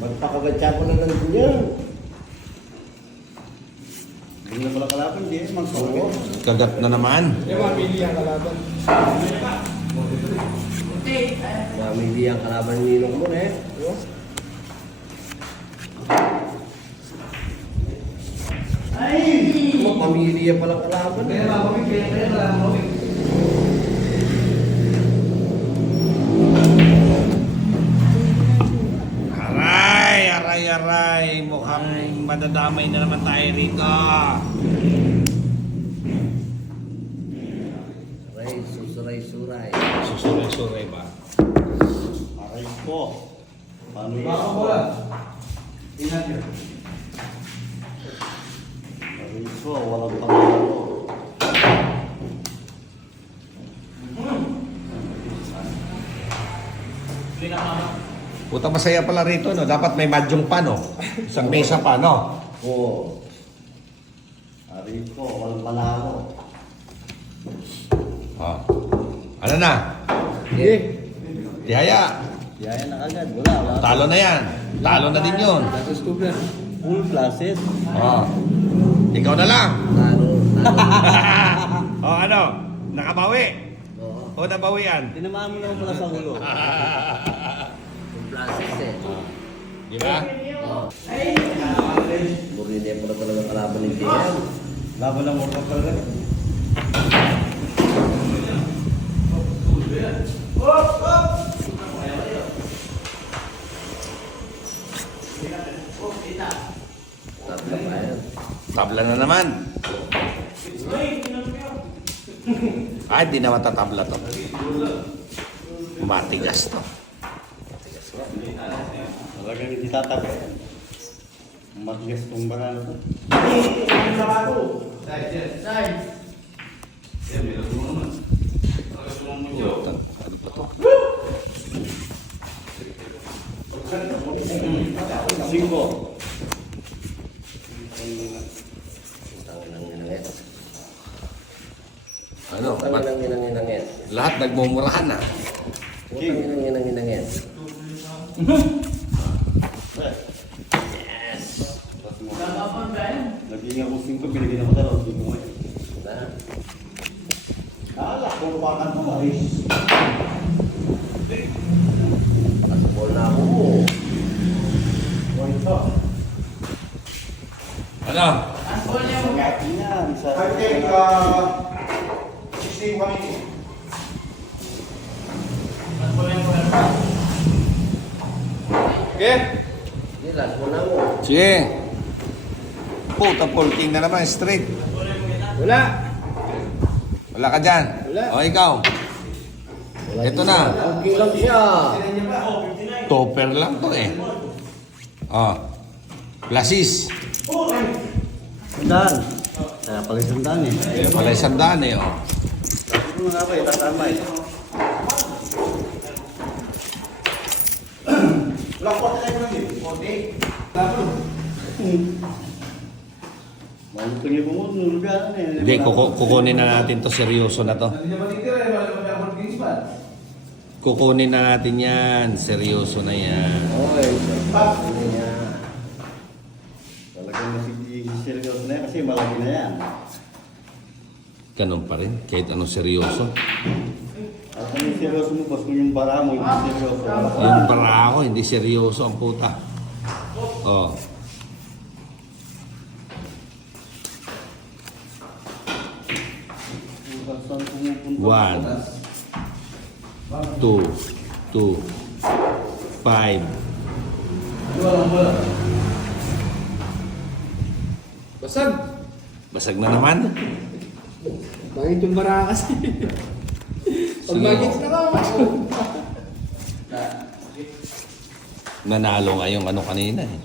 Magpakagatsa ko na lang din yan. Hindi na pala kalaban, hindi. Magpakagat. Kagat na naman. Mamili ang kalaban. Mamili ang kalaban ni Ninong mo eh. Ay! Pamilya pala kalaban. Aray. Mukhang madadamay na naman tayo rito. Susuray. Susuray-suray ba? Aray po. Paano yun? Baka bola. Tingnan nyo. Aray po, walang pangalaman. Puta masaya pala rito, no? Dapat may madyong pa, no? Isang mesa pa, no? Oo. Aray po, walang palaro. Oh. Ano na? Sige. Tiyaya. Yaya na agad. Wala. Talo na yan. Talo na din yun. Full classes. Oh. Ikaw na lang. Talo. Oh, ano? Nakabawi? Oo. O nabawi yan? Tinamaan mo naman pala sa ulo. Full classes eh. Di ba? Oo. Murinia pala talaga kalaban ng Tiyan. Laban ng Mortal pala. Tabla pa yan. Tabla na naman. Ay, di na matatabla to. Matigas to. Talagang hindi tatapos yan. Matigas tong banana to. Ano pa to? 5. Ano? Tanginangin. Lahat nagmumurahan na. Tanginangin. Naging ako 5, binigyan ako 2, hindi ko ngayon. Kala, kurupakan ko, Maris. Pakasabol na ako. Ito. Ano? Yan, sa... I think 16 180. Okay? Ilan mo na mo. Sige. Puta, polking na naman, straight. Wala. Wala ka dyan. Wala. O, ikaw. Ito na. Okay lang siya. Topper lang to eh. O. Plasis. Sandaan. Kaya pala sandaan eh. Kaya pala isang daan eh, o. Ano nga ba, itatama eh. Wala ko tayo lang din. Okay. Tapos. Mahal ko niya bumunod, nulugan eh. Hindi, kukunin na natin to. Seryoso na to. Hindi naman itira eh. Wala naman ako Kingsman. Kukunin na natin yan. Seryoso na yan. Okay, ano niya. Talagang seryoso na yan kasi malaki na yan. Ganun pa rin. Kahit anong seryoso. At kung yung seryoso mo, boss, kung yung bara mo, hindi seryoso. Yung para ako, hindi seryoso ang puta. Oh. Saan pumupunta? 1, 2, 5. Wala. Basag. Basag na naman. Bakit yung bara kasi? Pag Sige. magits na ka, Nanalo nga yung ano kanina eh.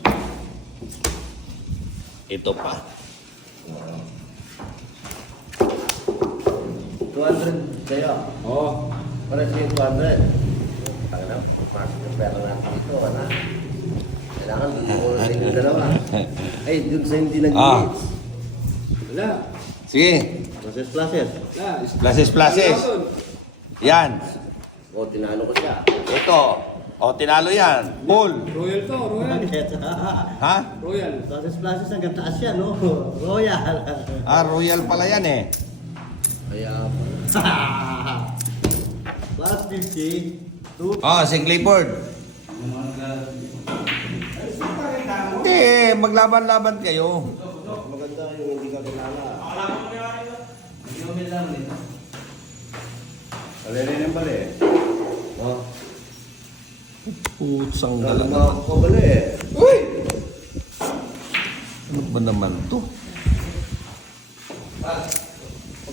Ito pa. 200 sa'yo. Oo. Pares yung 200. Tangina, pasok yung pera natin dito, wala. Kailangan dito sa yung dalawa. Ay, dun sa hindi nag-hits. Wala. Sige. Classes. Wala. Plases. Yan. O, tinalo ko siya. Ito. O, tinalo yan. Bull. Royal to, Royal. Ha? Royal. Plasis hanggang taas yan, no? Royal. Ah, Royal pala yan eh. Kaya plus 50. Oh, si Clifford. Eh, maglaban-laban kayo. Maganda yung hindi ka kilala. Alin yung bali. Oh. Putsang Alam dalaga. mo ako bali. Uy! Ano ba naman to?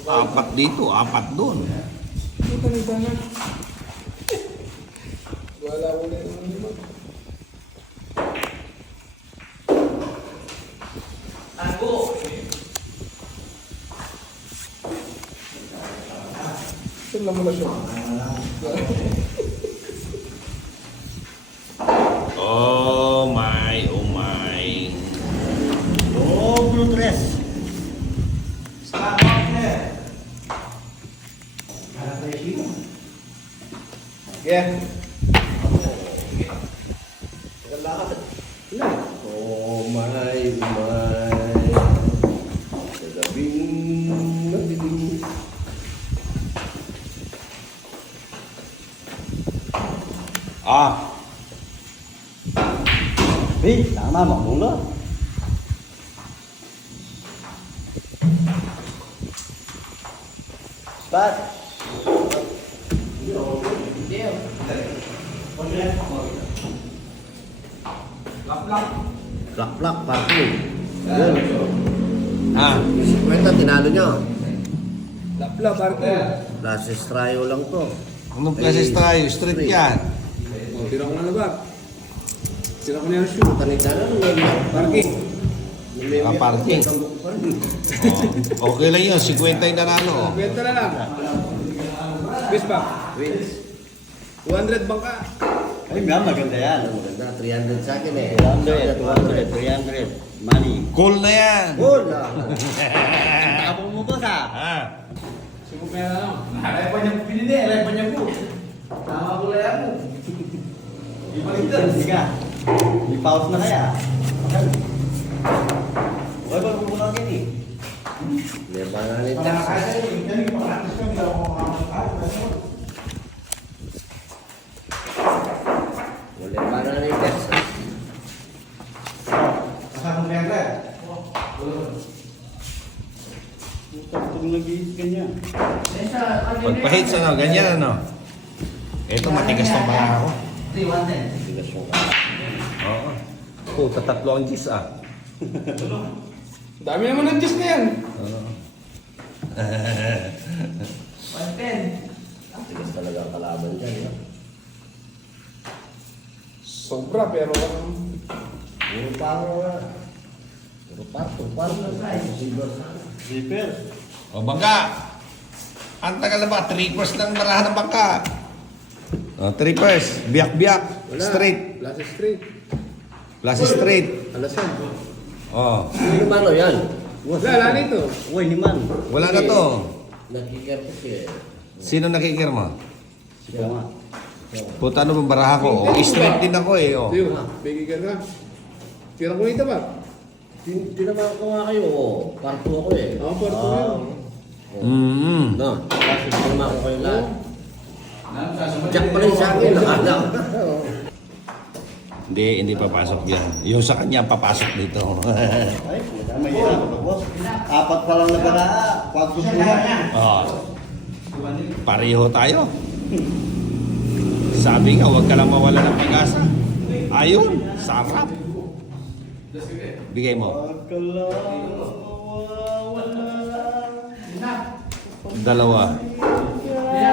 Apat dito, apat doon. Puta na sana. Wala ko na yung lima. Saan lang mo na siya? Oh my, oh my. Oh, blue dress. Yeah. Lahat. Wala. Oh my, my. Sa gabing madilim. Ah, Eh, tama, mamula. Spot. Plak-plak, parking. Yun. ah. Kwenta, tinalo nyo. Lapla, parking. Plasis Trayo lang to. Anong places tayo? Street yan. Oh, tira ko na labag. Tira ko na yung shoe. Kanita na nung Parking. Ah, parking. Oh, okay lang yun, 50 yung nanalo. Kwenta na lang. Best ba? Wins. 200 bangka. Ay, maganda yan. Maganda, 300 sa akin eh. 300, 300. Money. Cool na yan. Cool ah. Tapos mo ba sa? Ah. Siguro kaya na lang. Aray pa niya pinili, aray pa niya po. Tama ko lang mo. Ibaliktad, hindi ka. May pause na kaya. Okay ba kung kumagin eh? Meron na rin tax. Wala pa na rin tax. Kung nag-iis ka niya. Pagpahits ano, ganyan ano. Ito matigas ng bala ako. Tigas yung Oo. Oh, tatatlo ang gis ah. Dami naman ng Diyos na yan. Oo. tigas talaga ang kalaban dyan. No? Sobra, pero... Puro paro na. Puro paro na. Silver sana. Zipper. O bangka. Ang tagal na ba? Trippers lang marahan ng bangka. O, trippers. Biyak-biyak. Wala. Straight. Plaza Street. Plus straight. Alasan. Oh. Sino mano yan? Wala nito. Uy, ni man. Wala na to. Nakikir ko siya. Sino nakikirma? Sige nga. Puta ano bang baraha ko? O, straight din ako eh. Oh. Tiyo, bigay ka. Tira ko nito ba? Tinaman ko nga kayo. Parto ako eh. Oo, parto yun. Mm-hmm. No, kasi tinaman ko kayo lahat. Jack pala yung sa akin. Nakala ko. Hindi papasok yan. Yung sa kanya papasok dito. Ay, may hirap ako, boss. Apat pa lang na baraa. Huwag susunod. Oh. Pareho tayo. Sabi nga, huwag ka lang mawala ng pag-asa. Ayun, sarap. Bigay mo. Huwag ka lang mawawala. Dalawa.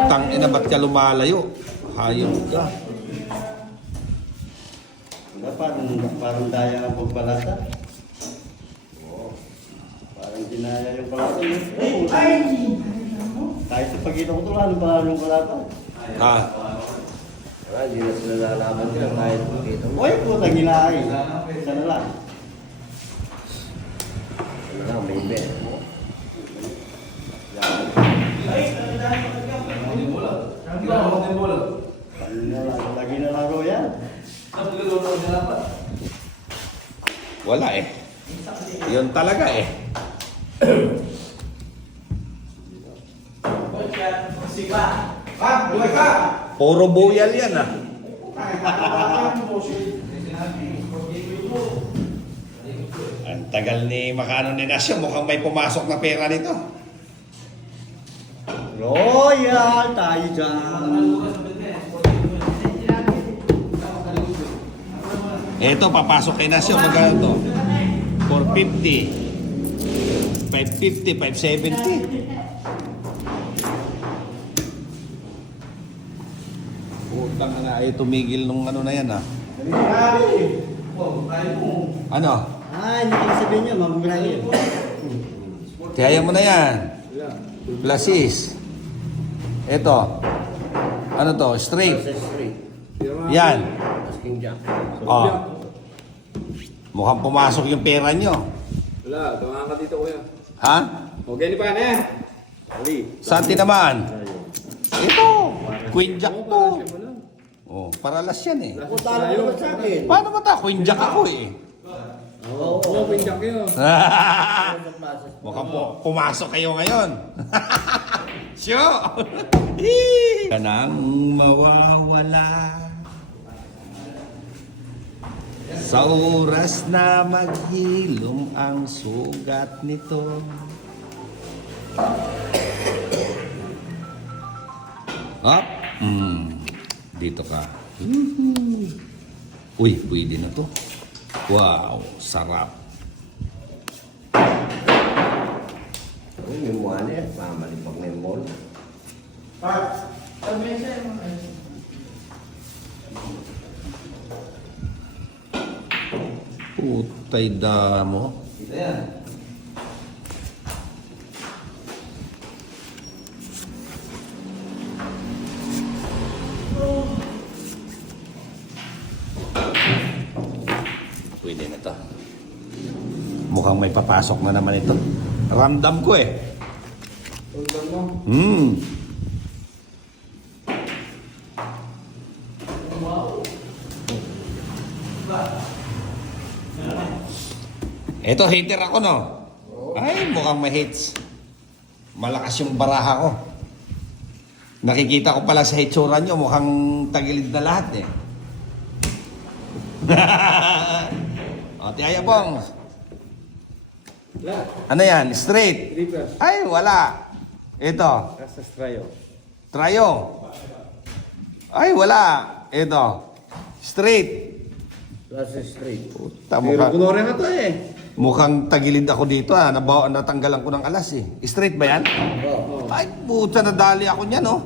Tangina, ba't ka lumalayo? Hayop ka. Parang daya ang pagbalata. Oo. Parang dinaya yung balata. Ay! Kahit sa pagkita ko ito, ano ba yung balata? Ah, Wala, hindi na sila lalaban dyan kahit makita mo. Uy, putang ilaay. Sana lang. Ano lang, may bet. Lagi na laro yan. Wala eh. Yun talaga eh. Puro buyal yan ah. Ang tagal ni Makano ni Nasyo, mukhang may pumasok na pera nito. Royal tayo dyan. Ito, papasok kay Nasyo, magkano to? 450. 550, 570. Utang na ay tumigil nung ano na yan ah. Ano? Ay, hindi ko sabihin niya, mamulahin. Tiyaya mo na yan. Plasis. Ito. Ano to? Straight. Process 3. Yan. Tapos king jack. Oh. Mukhang pumasok yung pera nyo. Wala, tunga ka dito kuya. Ha? Okay, di pa na eh. Ali. Santi naman. Ito. Queen Jack Oo, to. siya mo lang. Oh, paralas yan eh. Kung talo ko naman sa akin. Paano ba ta? Queen Jack ako eh. Oo, pinjak yun. Mukhang pumasok kayo ngayon. Sure. Kanang mawawala sa oras na maghilom ang sugat nito. Up. Dito ka. Uy, pwede na to. Wow, sarap. Uy, may mukha na yan. Mamalipag na yung ball. Putay damo. Pwede na to. Mukhang may papasok na naman ito. Ramdam ko eh. Tundan mo. Ito, hater ako, no? Ay, mukhang may hits. Malakas yung baraha ko. Nakikita ko pala sa hitsura nyo, mukhang tagilid na lahat eh. O, tiyaya bong. Wala. Ano yan? Straight? Reverse. Ay, wala. Ito. Kasas trayo. Trayo. Ay, wala. Ito. Straight. Process 3. Puta, Pero kunore na to eh. mukhang tagilid ako dito ah. Natanggalan ko ng alas eh. Straight ba yan? Oo. Ay, puta, nadali ako niyan oh.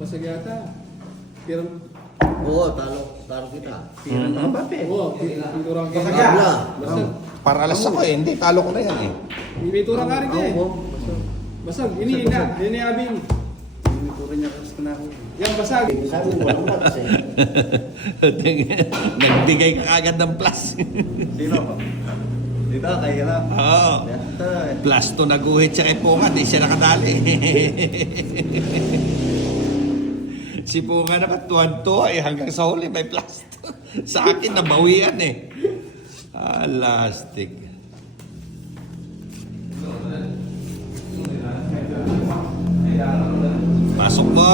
Basag yata. Tirang. Oo, talo kita. Tira na ba pe? Oo, pinturang ka. Tabla. Basag. Para alas ako eh. Hindi, talo ko na yan eh. May turang ka rin ka eh. Basag. Iniina. Iniabing. Hindi ko rin niya kasi na ako. Yan, basag. Sabi mo, walang nuts eh. Nagbigay ka agad ng plus. Sino? Dito, kaya na. Oo. Ito eh. Plus 2 naguhit siya kay Punga, di siya nakadali. Si Punga naman tuwan-tuwa eh, hanggang sa huli may plus 2. Sa akin nabawian eh. Lastig. Pasok mo.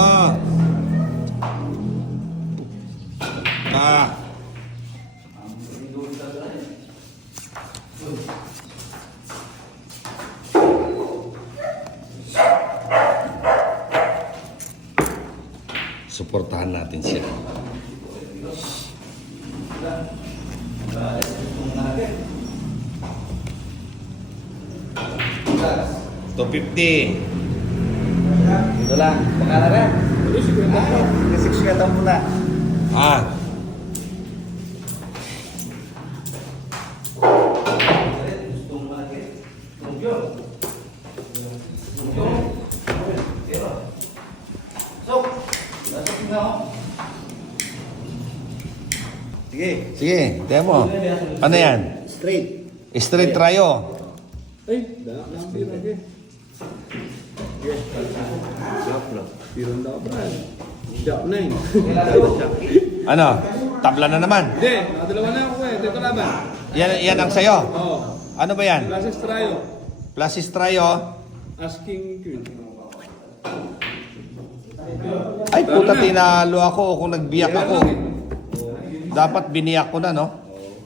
Ka. Suportahan natin siya. $250. Dito lang. Baka na rin. Kasi kata muna. Ah. Sige. Sige, demo. Ano yan? Straight. Straight tryo. Ay, danak lang. Tirang ka. Drop lang. Tirang daw, Brad. Jack 9. Ano? Tabla na naman. Hindi, nakadalawa na ako eh. Dito laban. Yan ang sayo. Oo. Ano ba yan? Classes Trayo. Plasis Trayo. Asking Queen. Ay, puta, tinalo ako kung nagbiyak ako. Dapat biniyak ko na, no?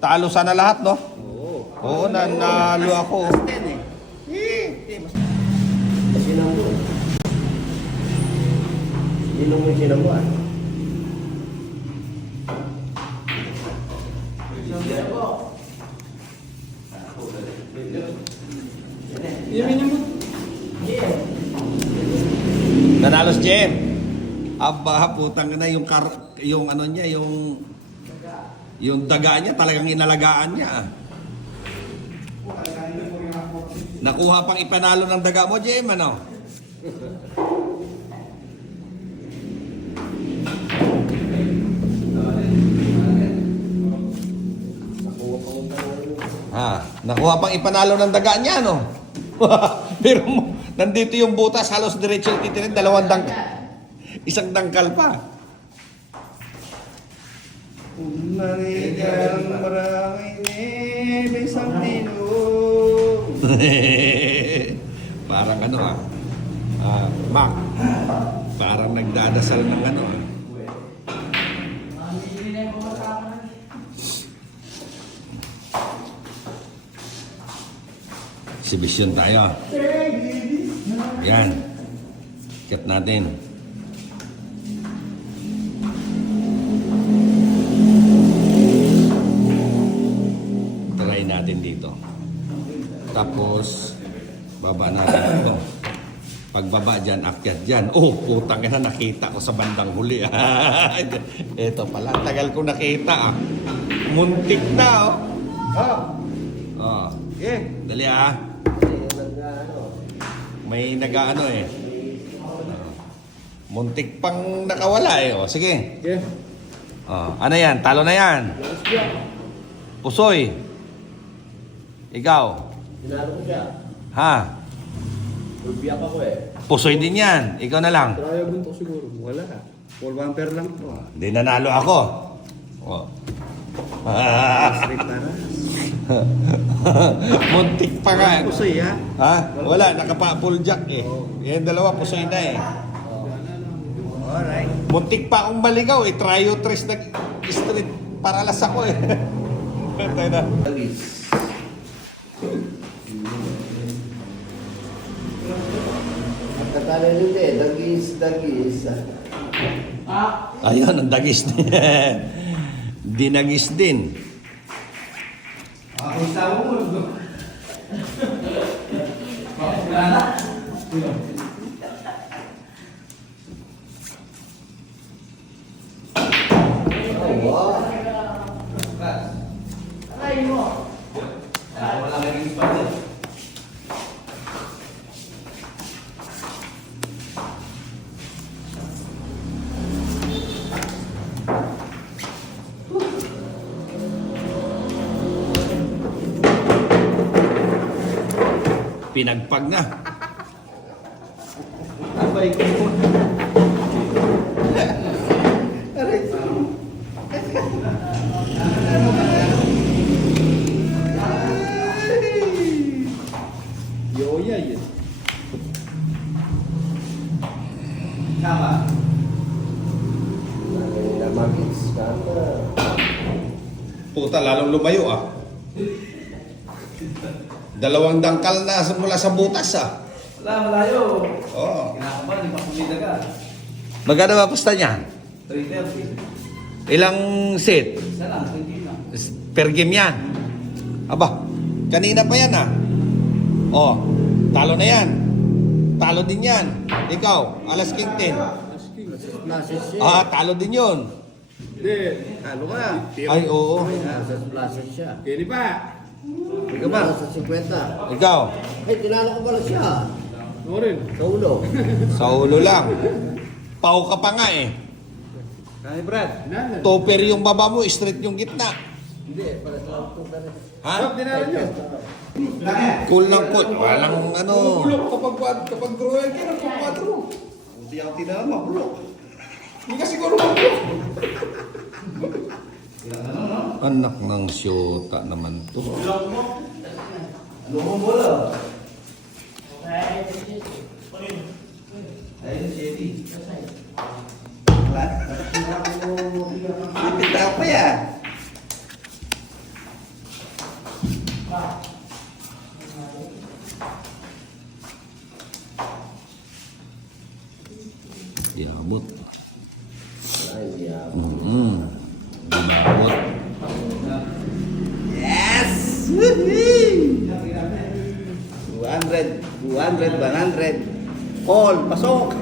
Talo sana lahat, no? Oo, nanalo ako. Sinambo. Ilong yung sinambo ah. Yamin mo. Nanalo si Jem. Aba, putang na yung ano niya, yung daga niya, talagang inalagaan niya. Nakuha pang ipanalo ng daga mo, Jem, ano? Nakuha pang ipanalo ng daga niya, no? Pero nandito yung butas, halos diretso titirin, isang dangkal pa. Umarigang maraming nebe sa tino. Parang ano Mac, parang nagdadasal ng ano Exhibition tayo. Yan. Cut natin. Try natin dito. Tapos, baba natin ito. Pagbaba dyan, akyat dyan. Oh, putang ina, nakita ko sa bandang huli. Ito pala, tagal ko nakita. Muntik na, oh. Oh. Yeah. Dali, May nag-ano eh. Muntik pang nakawala eh. Oh. Sige. Okay. Oh. Ano yan? Talo na yan. Pusoy. Ikaw. Tinalo ko siya. Ha? Ulbiyak ako eh. Pusoy din yan. Ikaw na lang. Trayo buntok siguro. Wala. Full bumper lang to. Hindi nanalo ako. Oh. Straight para. Muntik pa nga. Pusoy ha. Ha? Wala. Nakapa-full jack eh. Yan dalawa. Pusoy na eh. Alright. Muntik pa akong maligaw eh. Tryo tres na street. Paralas ako eh. Tayo na. Dagis. Ang katalo nito eh. Dagis. Ayun, ang dagis din. Dinagis din. Ako sa mo. Oh, wow. Pinagpag na. Abay ko mo. Yoya yun. Tama. Namagis. Kama. Puta, lalong lumayo ah. Dalawang dangkal na mula sa butas ah. Wala, malayo. Oo. Kinakaman, di pa kumida ka. Magkano ba pasta niyan? 330. Ilang set? Isa lang, 20 lang. Per game yan. Aba, kanina pa yan ah. Oh, talo na yan. Talo din yan. Ikaw, alas king 10. Asking. Plases siya. Ah, talo din yun. Hindi. Talo ka. Ay, oo. Plases siya. Kini pa. Ikaw ba? Sa 50. Ikaw, Ay, tinalo ko pala siya. Ako rin. Sa ulo. sa ulo lang. Pau ka pa nga eh. Kaya Brad. Nanan. Topper yung baba mo, straight yung gitna. Hindi, para sa lang ito. Ha? Stop, dinalo nyo. Cool lang po. Walang ano. Bulok kapag drawing ka ng 4. Hindi ako tinalo, mabulok. Hindi ka siguro mabulok. Anak ng syota naman to. Ano mo bola? Ayun, Chevy. Pipita pa yan. Yabot. Ay, yeah. Yabot. Yes! Woohoo! 200, 100. All, pasok!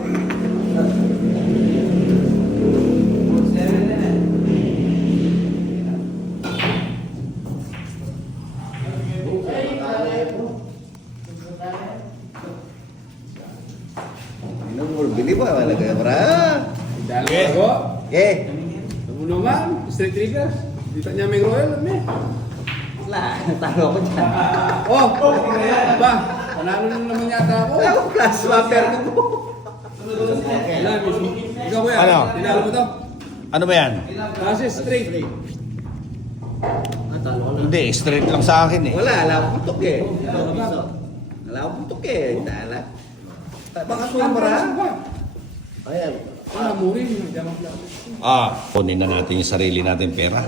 Bili pa, wala kayo para. Dahil Okay. ako, Eh, naman, Street Trippers. Dito niya may royal, me. wala, talo ko dyan. Oh, ba? Panalo na naman yata ako. Wala ko plus, swapper ko. Wala, mismo. Ikaw kuya, Ano? tinalo mo to? Ano ba yan? Kasi straight. Hindi, straight lang sa akin eh. Wala, wala akong putok eh. Wala akong putok eh. Tala. Baka sumara. Ayan. Wala mo rin. Diamond lang. Kunin na natin yung sarili natin pera.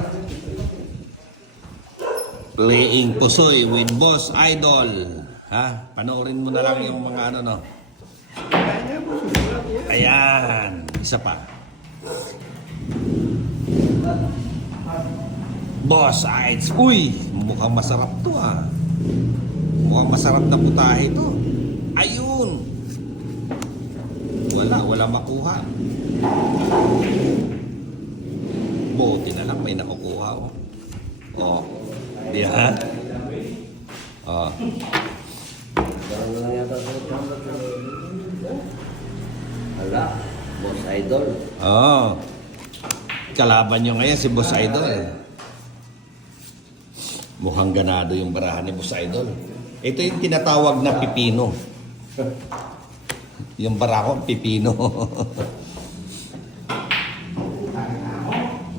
Playing Pusoy with Boss Idol. Ha? Panoorin mo na lang yung mga ano, no? Ayan. Isa pa. Boss Ides. Uy, mukhang masarap to ah. Mukhang masarap na putahe to. Ayun. Wala makuha. Buti na lang may nakukuha oh. Oh. Di ha? Oh. Parang na lang yata sa Hala, Boss Idol. Oh. Kalaban nyo ngayon si Boss Idol. Mukhang ganado yung barahan ni Boss Idol. Ito yung tinatawag na pipino. Yung barako, pipino.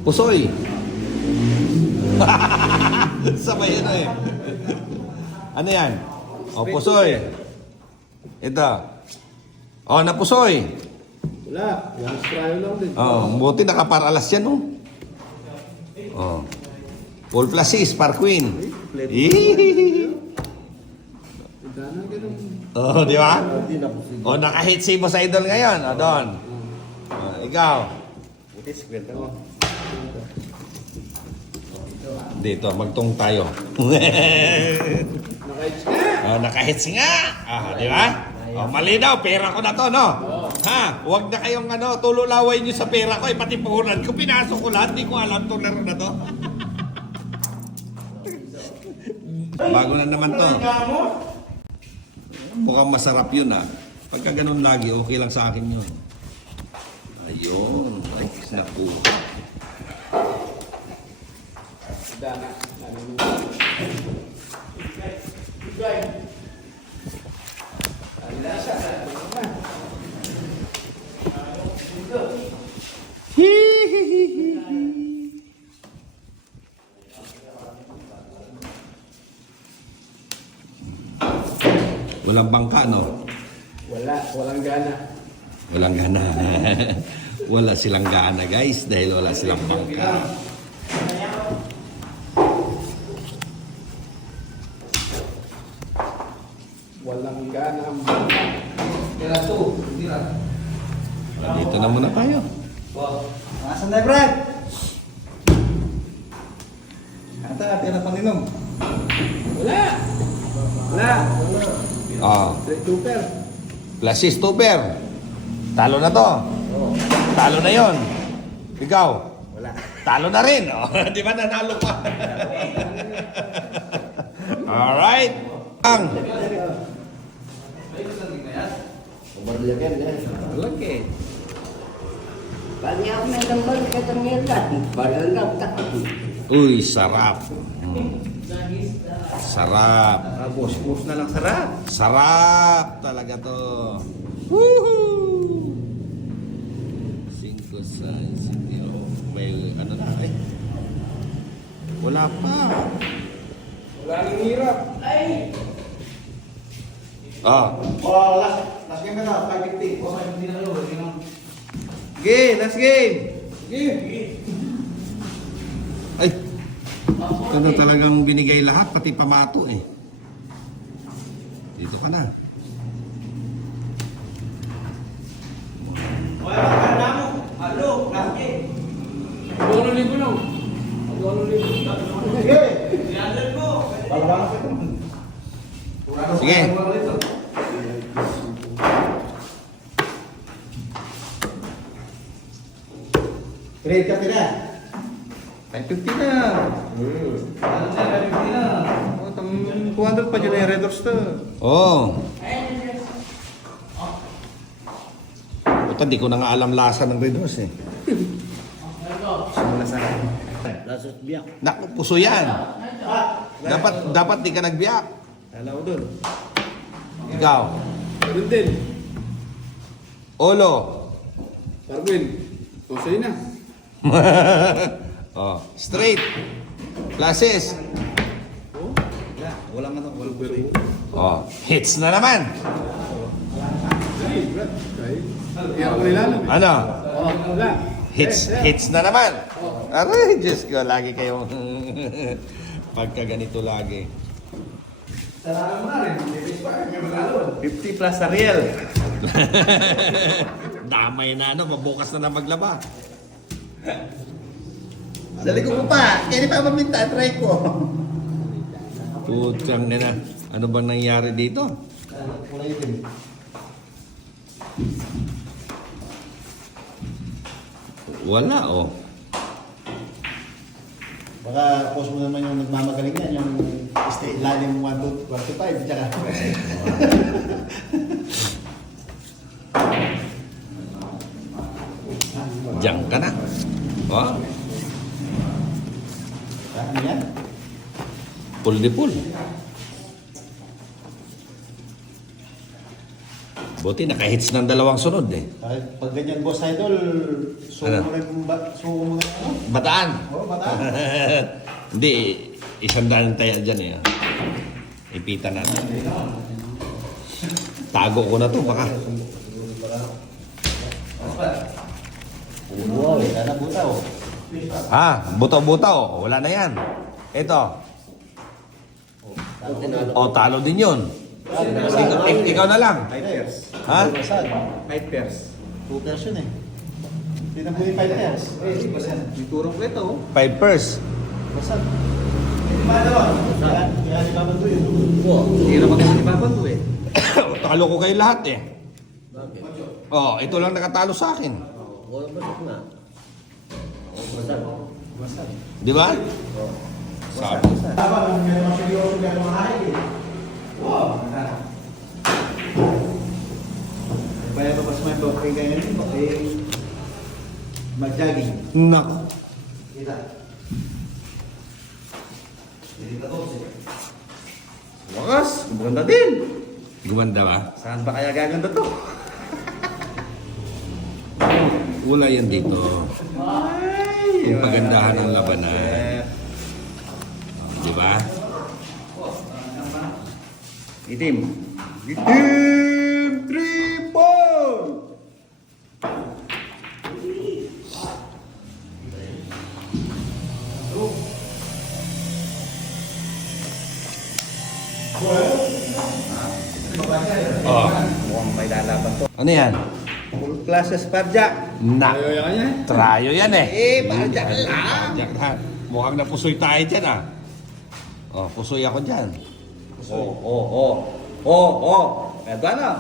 Pusoy. Sabay yun eh. Ano yan? O, Pusoy. Ito. O, napusoy. Wala. Yung strayo lang din. Oh, buti nakaparalas yan, oh. Oh. Full flashes, par queen. Dana, ganun. Oh, di ba? Hindi na po sige. Oh, nakahit si Boss Idol ngayon. Oh, doon. Oh, ikaw. Buti, sikwenta mo. Dito, magtong tayo. Naka-hits ka. Oh, nakahits nga. Ah, di ba? Oh, mali daw, pera ko na to, no? Ha? Huwag na kayong tululaway niyo sa pera ko, pati puhunan ko, pinasok ko lahat, di ko alam itong laro na to. Bago na naman to. Mukhang masarap yun ah. Pagka ganun lagi, okay lang sa akin yun. Ayun. Ay, naku. Dana. Walang bangka, no? Walang gana. Walang gana. Wala silang gana, guys, dahil wala silang bangka. Walang gana ang bangka. Dito na muna tayo. Asan na, Brad? Ata, tira panginom. Wala. Wala. Oh, Straight super. Plasis Tuber. Talo na to. Talo na yon. Ikaw. Wala. Talo na rin. Oh, di ba nanalo pa? Alright. Ang. Kumarliyagan yan. Lagi. Pag ako may lamban ka tangilan, parang nagtakot. Uy, sarap. Sarap. Bus na lang sarap. Sarap talaga to. Woohoo! 5, 6, 7. May ano na eh. Wala pa. Wala nang hirap. Ah, Oh, last game na, 550. Oh, 550 na kayo. Game, last game. ay. Ito na talagang binigay lahat, pati pamato eh. Dito ka na. Ano libo lang? Ano libo? Sige! Sige. Trade ka tira. 550 na. Oh, 200 pa dyan na yung Red Horse to. Oh. Puta, di ko na nga alam lasa ng Red Horse eh. Simula sa akin. Lasos biyak. Naku, puso yan. Dapat di ka nagbiyak. Kala ko doon. Ikaw. Doon din. Olo. Parwin. O, sa'yo na. Oh, straight. Classes. Wala nga walang pero. Oh, hits na naman. Kaya ako nilalam eh. Ano? Oh, wala. Hits na naman. Aray, Diyos ko, lagi kayong pagka ganito lagi. 50 plus Ariel. Damay na mabukas na maglaba. Dali ko pa. Kaya di pa maminta, try ko. Putang ina. Ano bang nangyari dito? Kulay itim. Wala oh. Baka post mo naman yung nagmamagaling yan, yung stay lalim 1 to 5, tsaka. Diyan ka na. Oh, Ano yan? pull di pull. Buti naka-hits ng dalawang sunod eh. Kahit pag ganyan, boss idol, suko Ano? mo rin suko mo rin ano? Bataan. Oo, bata. Hindi, isang daan tayo dyan eh. Ipitan natin. Tago ko na to baka. Wow, sana butaw. Ha, buto-buto. Wala na yan. Ito. O, talo din yun. Ikaw na lang. 5 pairs. Ha? Basag. 5 pairs. 2 pairs yun eh. Hindi na po yung 5 pairs. Eh, basag. May turong ko ito. 5 pairs. Basag. Hindi ba ito? Kaya di ba man yun? Hindi naman kami ipapanto eh. Talo ko kayo lahat eh. Bakit? Oh, ito lang nakatalo sa akin. Oo, basag na. Basag. Basag. Di ba? Sabi. Tama, may mga seryoso ka mga high eh. Wow. Kaya pa mas may okay ganyan din, okay. Mag-jogging. Nako. Kita. Wakas, maganda din. Gumanda ba? Saan ba kaya gaganda to? Wala yan dito. Yung pagandahan ng labanan. Di ba? Itim. Itim! Triple! Oh. Mukhang may lalaban to. Ano yan? Full classes parja. Na. yan yan. Trayo yan eh. Parja lang. Parjak na. Mukhang napusoy tayo dyan ah. Oh, pusoy ako dyan. Eto ano?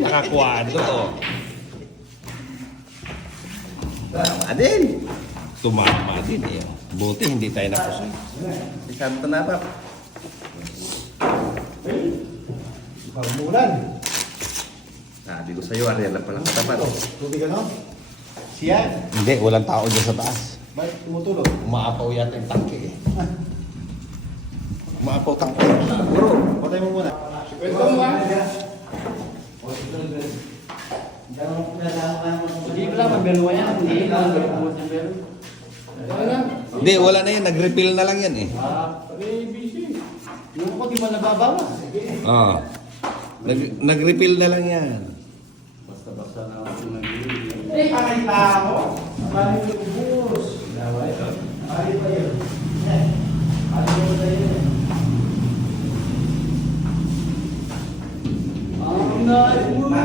Nakakwado oh. Adin. Tumama din eh. Buti hindi tayo napusoy. Isang tanapap. Pagmulan. Sabi ko sa'yo, Ariel lang palang katapat. Tubig ano? Siya. Hindi, walang tao dyan sa taas. Bakit tumutulog? Umaapaw yata yung tangke eh. Umaapaw tangke. Bro, patay mo muna. Kwento mo ah. Hindi ko lang mabelo yan. Hindi ko lang mabelo. Wala. Hindi, wala na yan. Nag-refill na lang yan eh. ABC. Yung ko di ba nababawas? Oo. Nag-refill na lang yan. Basta-basta na ako nag-iwi. Eh, pakita mo. Bakit yung ubus? Bakit ba yun? Bakit ba yun? Ang naibubi!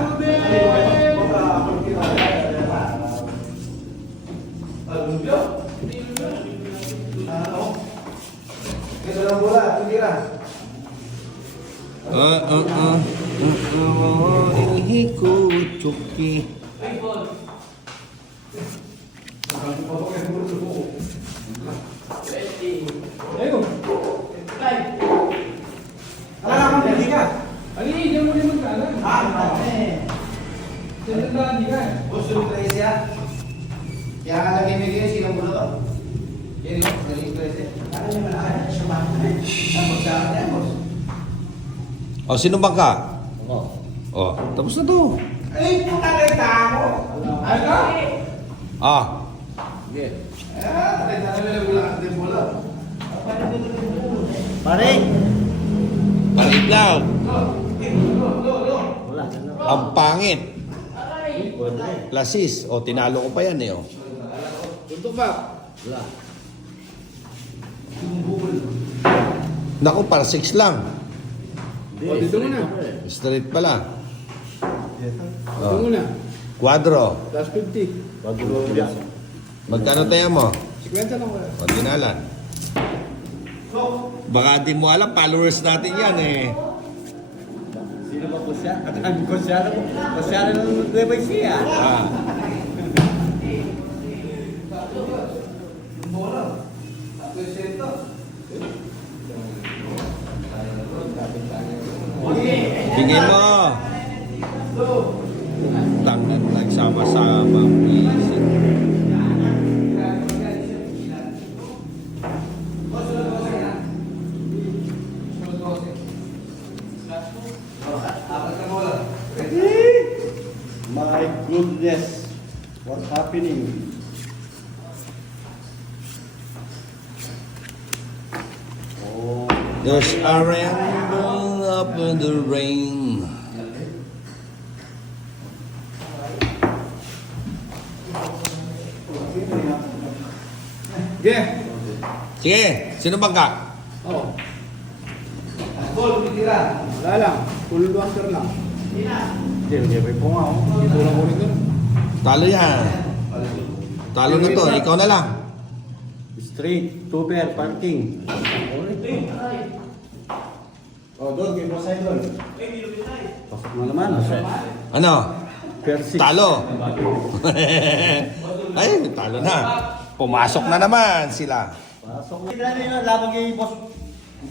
Chuki. Ayun. Alam mo, hindi ka. Ali, hindi mo rin magkalan. Sinundan, hindi ka. Gusto mo tayo siya? Kaya ka nag-imigay, sinong bulo to? Yan yung nag-imigay siya. Ano naman ako? Siya ba? Tapos sa akin, boss. O, sino ba ka? Ako. O, tapos na to. Ay, puta na ita ako! Ano? Ah, Sige. Ah, tayo na lang wala ka din bola. Pare! palit lang. Wala. Ang pangit. Lasis. O, tinalo ko pa yan eh. O. Tuntok ba? Wala. Naku, para 6 lang. O, dito mo na. Straight pala. Dito O. mo na. Quadro. Plus 50. Magkano tayo mo? 50 lang wala. O, dinalan. Baka di mo alam, followers natin yan eh. Sino ba po siya? At ang kusyara po. Kusyara ng Nueva Ecija. Ah. Tingin mo. Tangan nagsama-sama. Isip. My goodness. What's happening? Oh, There's a rainbow up in the rain. Yeah. Sige, sino bang ka? Oo. Ball, pitira. Wala lang. Full bunker lang. hindi po nga ako. Dito lang ulit doon. Talo yan. Talo na to, ikaw na lang. Street, tuber, parking. Oh, doon, kay Boss Idol. Pasok na naman. Ano? Persi. Talo. Ay, talo na. Pumasok na naman sila. Pasok. Hindi na labang kay boss.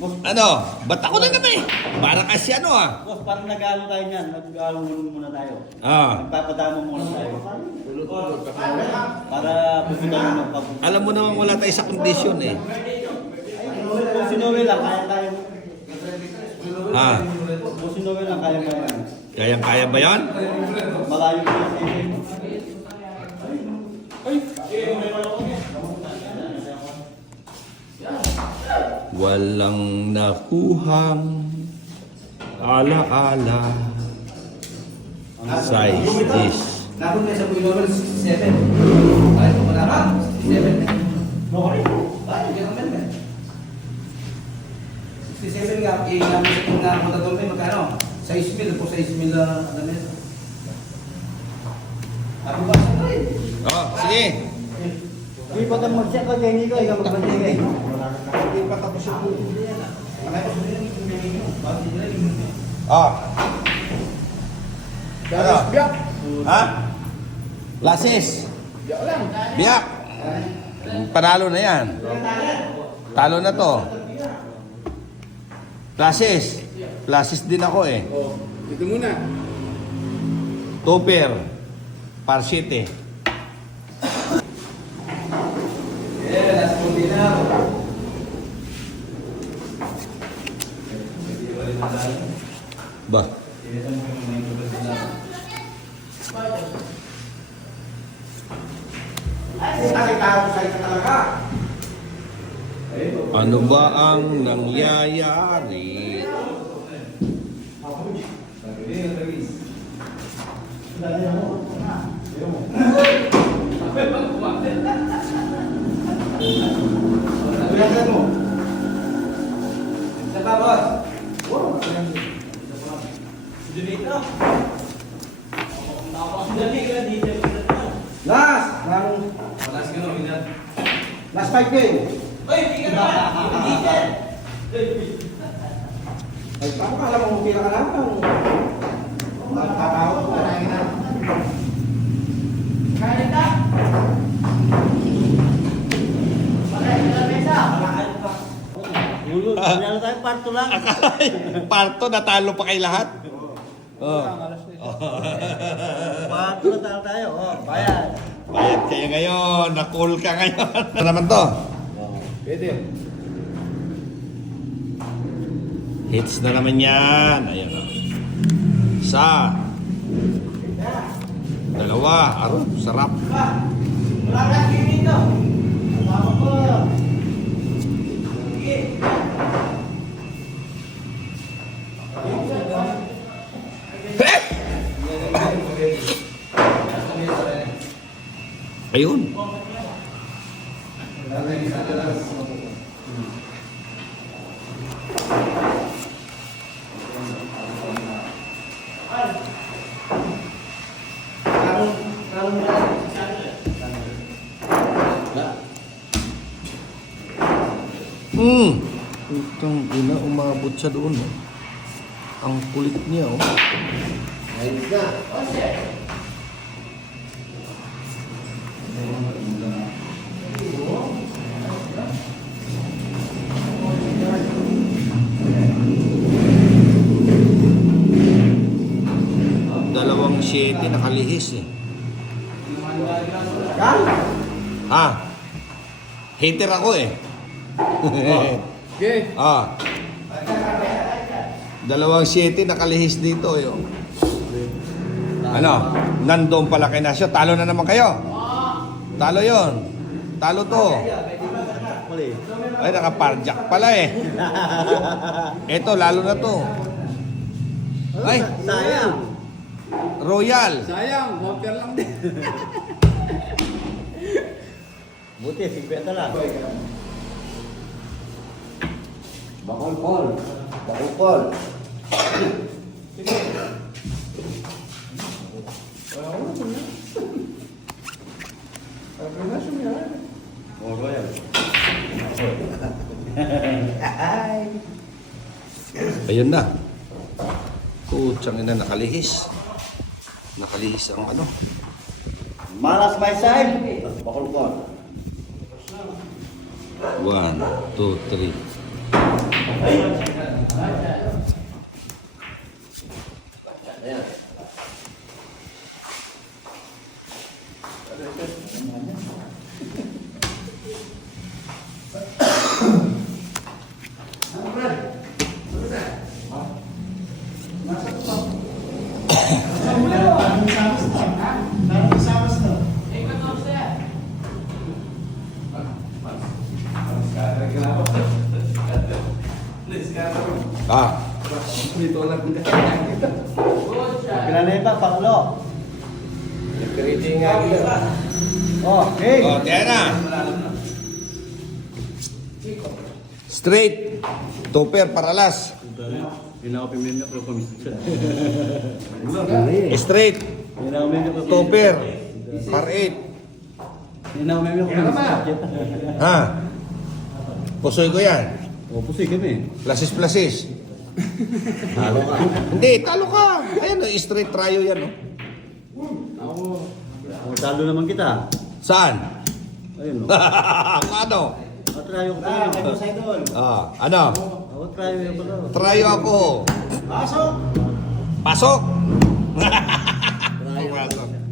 Boss, Ano? Ba't ako na naman eh? Para kasi ano ah. boss, parang nag-ano tayo niyan. Nag-ano muna tayo. Ah. Nagpapadamo muna tayo. Para pupunta naman pag... Alam mo naman wala tayo sa kondisyon eh. Kung si Noel lang, kaya-kaya. Ah. Kung si Noel lang, kaya-kaya. Kayang-kaya ba yan? Malayo pa si... Walang nakuhang ala-ala. Size dish. Nakon na sa Puyo 67. Ay, kung wala ka, 67. Okay. Ay, ganun ba? 67 nga, yung nga punta doon tayo, magkano? 6,000 po, 6,000 ano nito. Ako ba sa rin? Oh, sige. Hindi pa tayo mag-check ka, kaya hindi ka, ikaw mag-check. Hindi pa tapos yung pulo. Nakaya ko yun, bakit nila yung Oh. Ano? Biyak. Ha? Lasis. Biyak lang. Biyak. Panalo na yan. Talo na to. Lasis. Lasis din ako eh. O, dito muna. Tupir. Par 7. Yeah, last puti na. Ba? Nakita ko sa'yo talaga. Ano ba ang nangyayari? Bilisan mo. Isa pa, boss. Last! Last 5 game. Ay, paano ka alam kung pila ka lang? Nakakawag ko. Ulo, nangyari tayo parto lang. Parto, natalo pa kay lahat. Oh. Parto na tayo. Oh, bayan. Bayad kayo ngayon. Na-call ka ngayon. Ano naman to? Pwede. Hits na naman yan. Ayan o. Isa. Dalawa. Aro, sarap. Wala ka dito. Tama ko. Sige. Ayun. Utang ina, umabot siya doon. Oh. Ang kulit niya. Oh. Ayun na. Dalawang 7 nakalihis eh. Yan! Ha? Hater ako eh. Okay. Dalawang 7 nakalihis dito eh. Oh. Ano? Nandoon pala kay Nasyo. Talo na naman kayo. Talo yon. Talo to. Ay, nakaparjak pala eh. Eto, lalo na to. Ay, Sayang. Royal. Sayang, water lang din. Buti, 50 lang. Bakol Paul. Bakol Paul. Oh, Royal. Ayun na. Kutsang ina, nakalihis. Nakalihis ang ano. Malas my side. Bakol ko. 1, 2, 3. Ayan. Ah, Pinanay pa, paklo. Nag-rating nga kita. Oh, hey. oh, tiyan na. Straight. Topper, paralas. Straight. Topper. Par 8. Ha? Pusoy ko yan. Oh, pusoy kami. Plasis. Talo ka. Hindi, talo ka. Ayan, oh, straight tryo yan. Oh. Oh, talo naman kita. Saan? Ayun, no. Ano? Try ko pa. Ano? Try ko pa. Tryo ako. Pasok. Pasok! Tayo. Pasok.